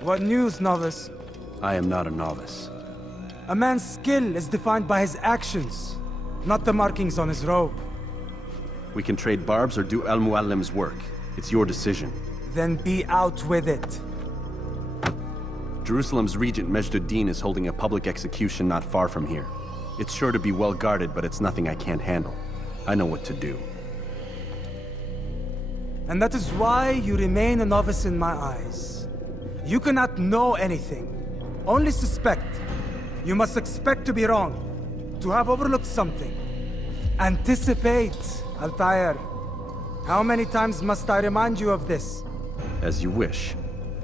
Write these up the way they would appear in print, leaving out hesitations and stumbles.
What news, novice? I am not a novice. A man's skill is defined by his actions, not the markings on his robe. We can trade barbs or do Al-Muallim's work. It's your decision. Then be out with it. Jerusalem's regent Mejduddin is holding a public execution not far from here. It's sure to be well guarded, but it's nothing I can't handle. I know what to do. And that is why you remain a novice in my eyes. You cannot know anything, only suspect. You must expect to be wrong, to have overlooked something. Anticipate, Altair. How many times must I remind you of this? As you wish.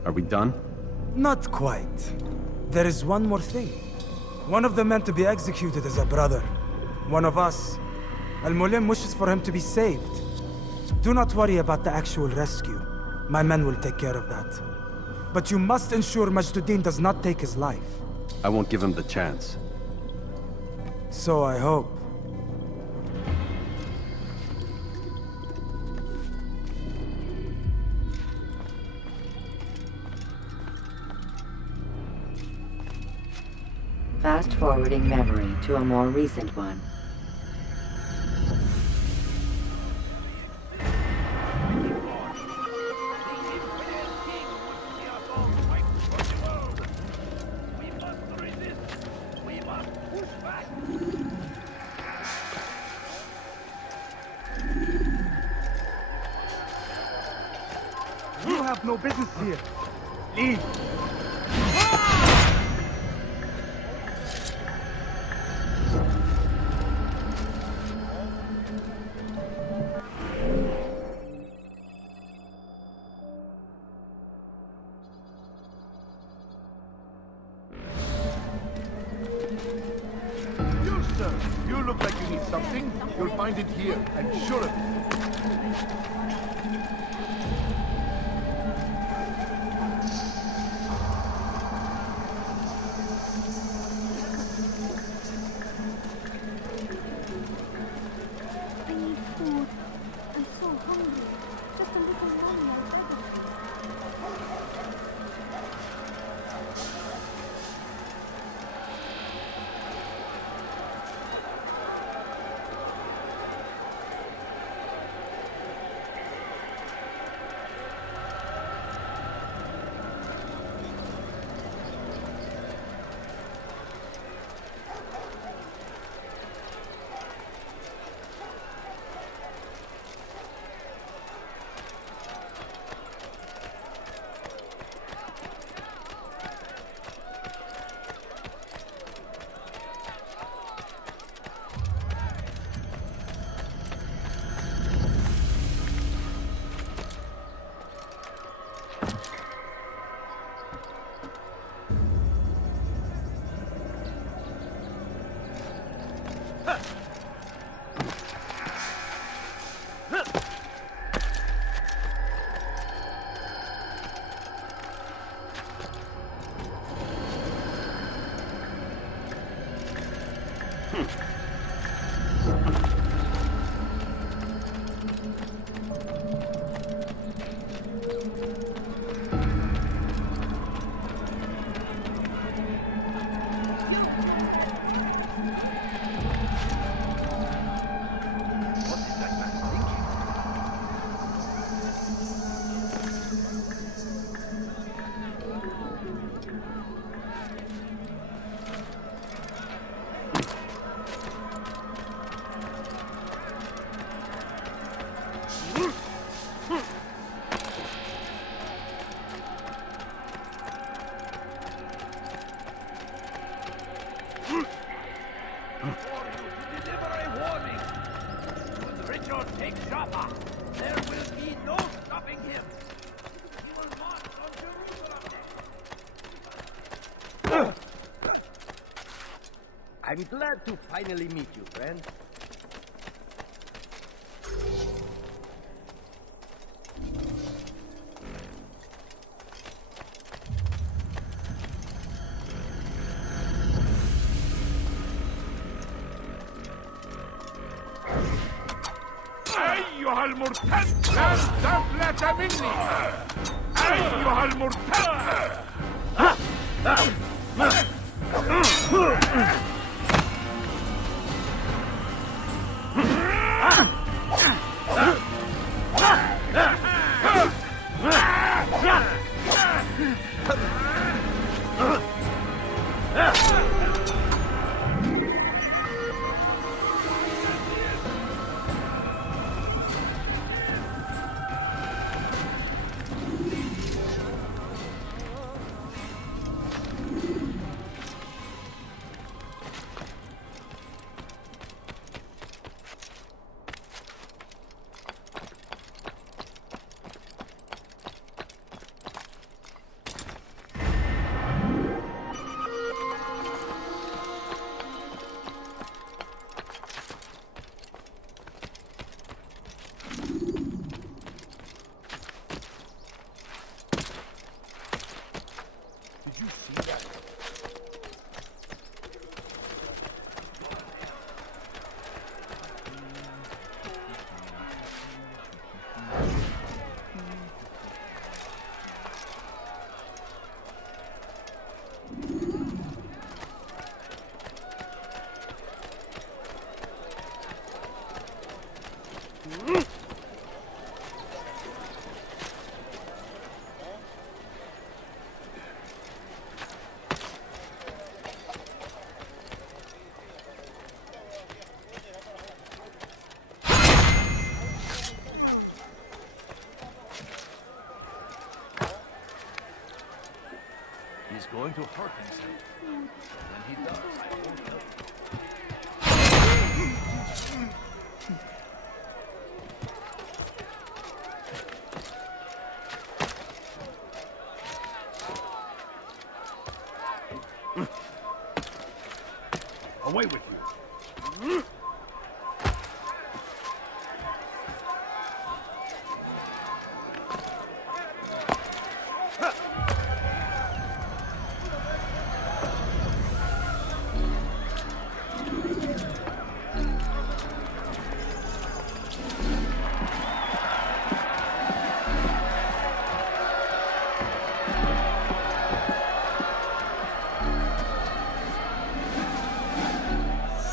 Are we done? Not quite. There is one more thing. One of the men to be executed is a brother. One of us. Al-Mualim wishes for him to be saved. Do not worry about the actual rescue. My men will take care of that. But you must ensure Mejduddin does not take his life. I won't give him the chance. So I hope. Fast-forwarding memory to a more recent one. You have no business here. Leave. You, sir. You look like you need something. You'll find it here. I'm sure of it. I need food. I'm so hungry. Just a little money, I beg of you. There will be no stopping him. He will march on Jerusalem. I'm glad to finally meet you, friend. أيها المرتد لا تفلت مني أيها المرتد He's going to hurt himself. When he does, I won't help him. Away with you.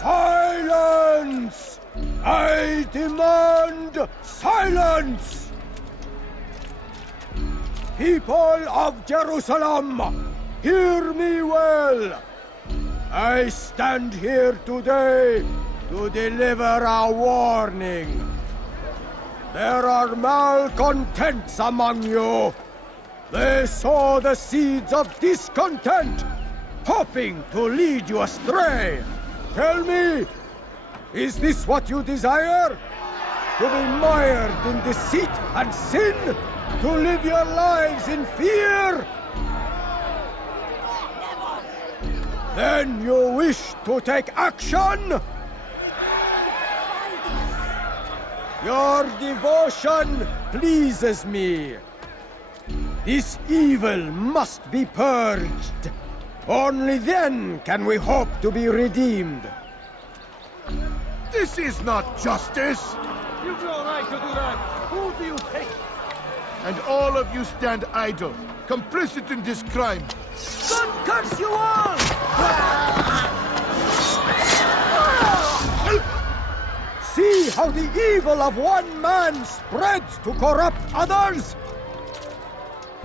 Silence! I demand silence! People of Jerusalem, hear me well. I stand here today to deliver a warning. There are malcontents among you. They sow the seeds of discontent, hoping to lead you astray. Tell me, is this what you desire? To be mired in deceit and sin? To live your lives in fear? Then you wish to take action? Your devotion pleases me. This evil must be purged. Only then can we hope to be redeemed. This is not justice! You've no right to do that! Who do you think? And all of you stand idle, complicit in this crime. God curse you all! See how the evil of one man spreads to corrupt others?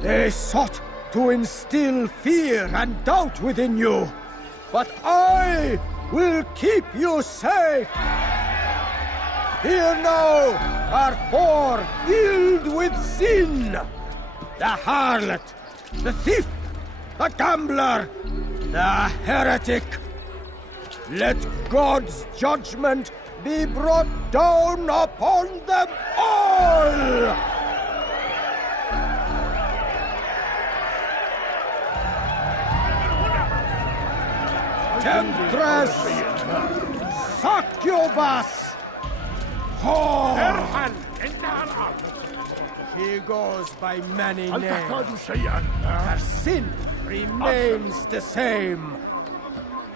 They sought to instill fear and doubt within you, but I will keep you safe. Here now are four filled with sin. The harlot, the thief, the gambler, the heretic. Let God's judgment be brought down upon them all! Temptress! Succubus! Whore! She goes by many names. Her sin remains the same.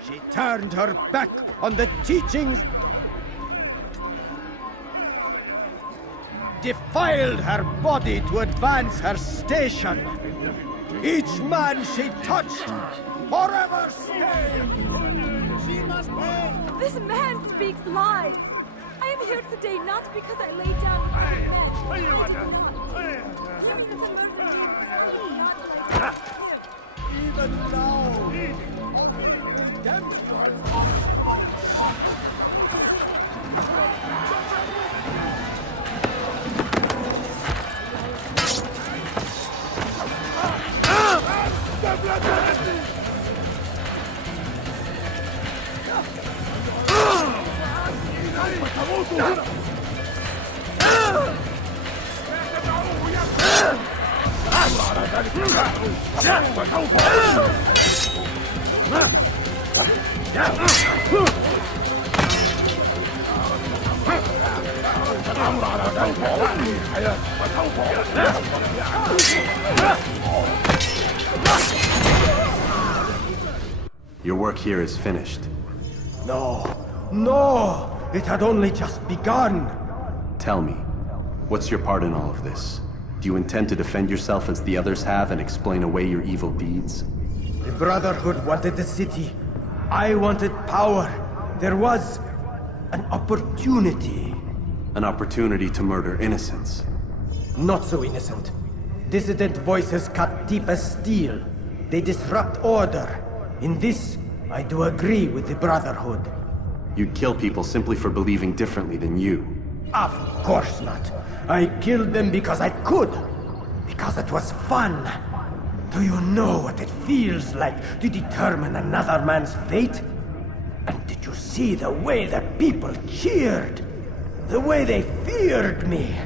She turned her back on the teachings, defiled her body to advance her station. Each man she touched, forever stay! She must pay! This man speaks lies. I am here today not because I laid down with my head. Even now, redemption! Your work here is finished. No, no! It had only just begun! Tell me, what's your part in all of this? Do you intend to defend yourself as the others have and explain away your evil deeds? The Brotherhood wanted the city. I wanted power. There was an opportunity. An opportunity to murder innocents. Not so innocent. Dissident voices cut deep as steel. They disrupt order. In this, I do agree with the Brotherhood. You'd kill people simply for believing differently than you. Of course not. I killed them because I could. Because it was fun. Do you know what it feels like to determine another man's fate? And did you see the way the people cheered? The way they feared me?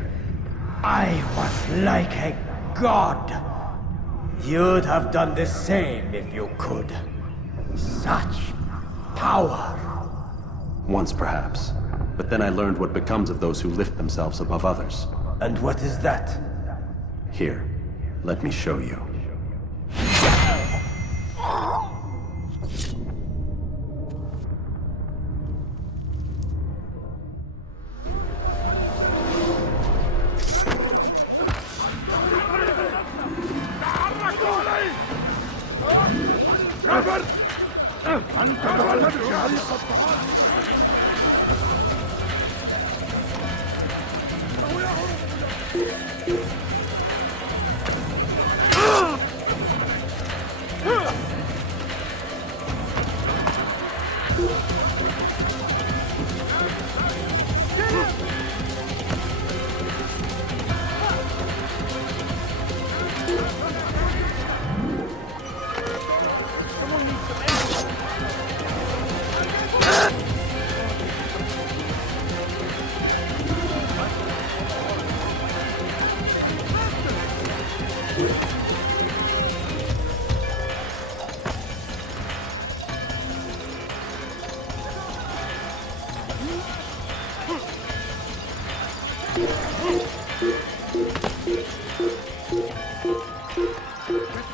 I was like a god. You'd have done the same if you could. Such power. Once perhaps. But then I learned what becomes of those who lift themselves above others. And what is that? Here, let me show you.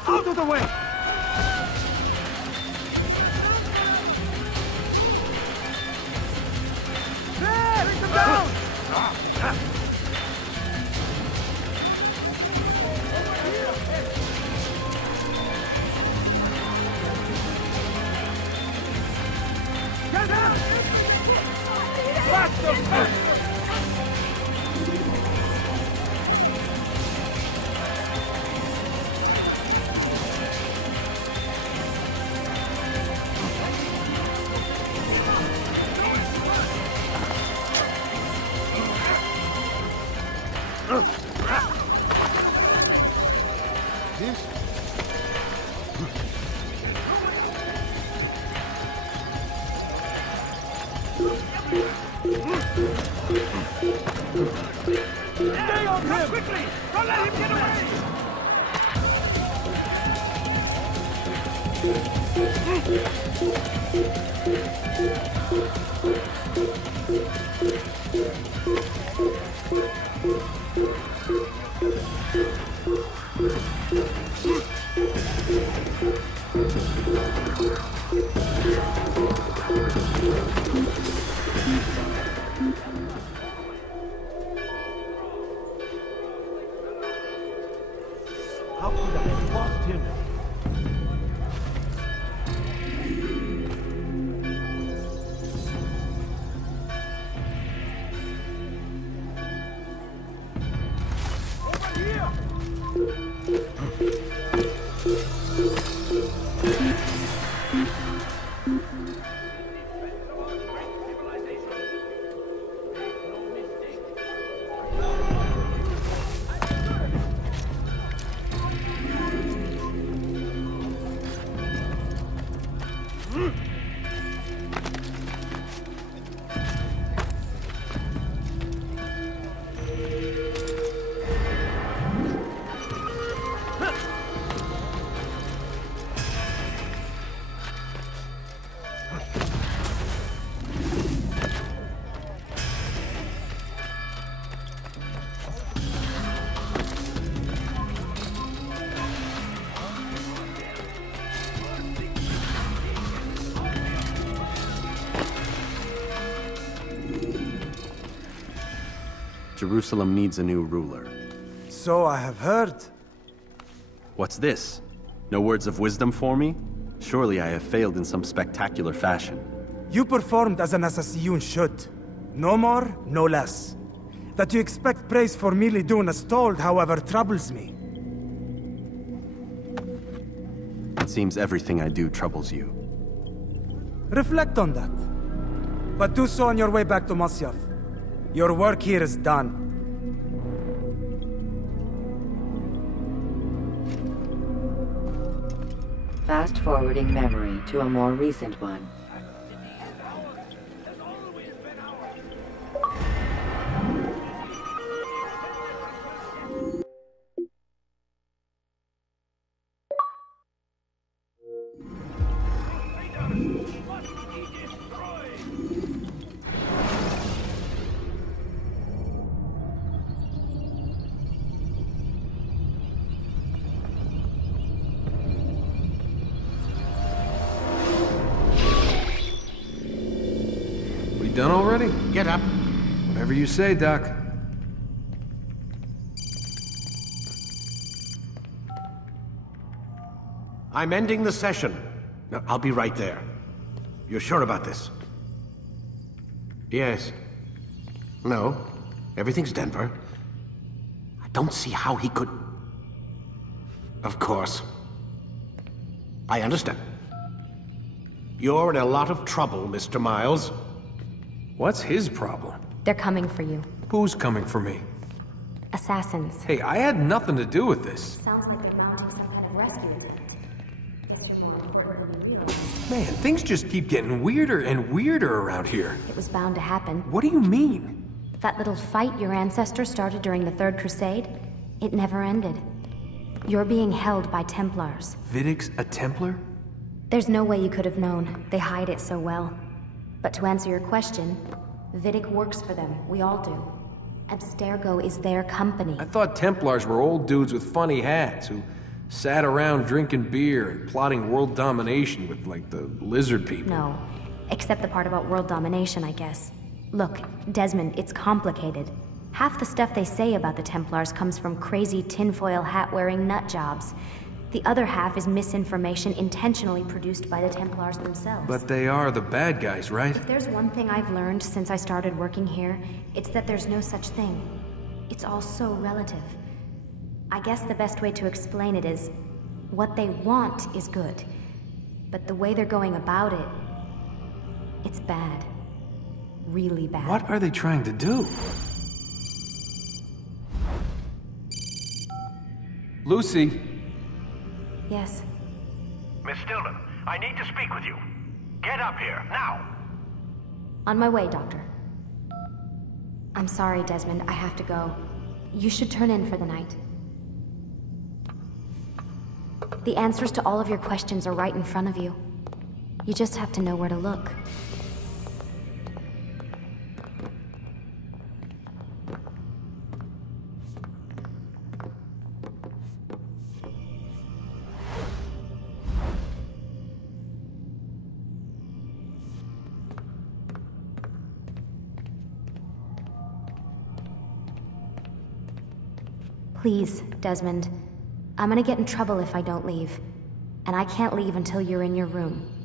Out of the way! There! Bring them down! Get out! Back them! This? Stay on him! Quickly! Don't let him get away! How could I walk him. Jerusalem needs a new ruler. So I have heard. What's this? No words of wisdom for me? Surely I have failed in some spectacular fashion. You performed as an Assassiyun should. No more, no less. That you expect praise for merely doing as told, however, troubles me. It seems everything I do troubles you. Reflect on that. But do so on your way back to Masyaf. Your work here is done. Fast-forwarding memory to a more recent one. Done already? Get up. Whatever you say, Doc. I'm ending the session. No, I'll be right there. You're sure about this? Yes. No. Everything's Denver. I don't see how he could... Of course. I understand. You're in a lot of trouble, Mr. Miles. What's his problem? They're coming for you. Who's coming for me? Assassins. Hey, I had nothing to do with this. Sounds like they mounted some kind of rescue attempt. Guess you're more important than you realize. Man, things just keep getting weirder and weirder around here. It was bound to happen. What do you mean? That little fight your ancestors started during the Third Crusade, it never ended. You're being held by Templars. Vidic's a Templar? There's no way you could have known. They hide it so well. But to answer your question, Vidic works for them. We all do. Abstergo is their company. I thought Templars were old dudes with funny hats who sat around drinking beer and plotting world domination with, like, the lizard people. No. Except the part about world domination, I guess. Look, Desmond, it's complicated. Half the stuff they say about the Templars comes from crazy tinfoil hat-wearing nut jobs. The other half is misinformation intentionally produced by the Templars themselves. But they are the bad guys, right? If there's one thing I've learned since I started working here, it's that there's no such thing. It's all so relative. I guess the best way to explain it is, what they want is good. But the way they're going about it, it's bad. Really bad. What are they trying to do? Lucy. Yes. Miss Stillman, I need to speak with you. Get up here, now! On my way, Doctor. I'm sorry, Desmond. I have to go. You should turn in for the night. The answers to all of your questions are right in front of you. You just have to know where to look. Please, Desmond. I'm gonna get in trouble if I don't leave. And I can't leave until you're in your room.